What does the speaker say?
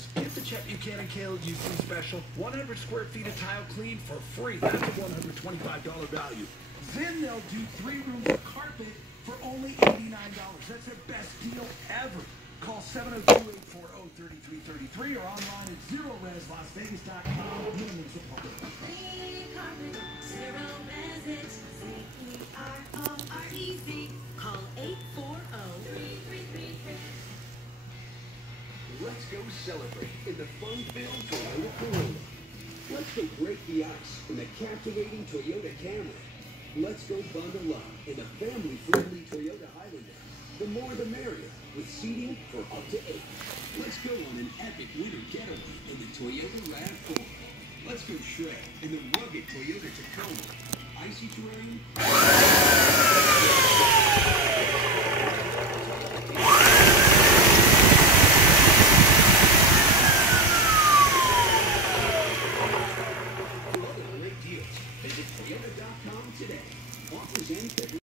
guys, get the Chet Buchanan Kale UC special. 100 square feet of tile clean for free. That's a $125 value. Then they'll do 3 rooms of carpet for only $89. That's their best deal ever. Call 702-840-3333 or online at ZeroResLasVegas.com. Minimum supply. Call 840-3333. Let's go celebrate in the fun-filled Toyota Corolla. Let's go break the ice in the captivating Toyota Camry. Let's go bundle up in the family-friendly Toyota Highlander. The more the merrier, with seating for up to 8. Let's go on an epic winter getaway in the Toyota RAV4. Let's go shred in the rugged Toyota Tacoma. Icy terrain. For other great deals, visit Toyota.com today. Offers end February.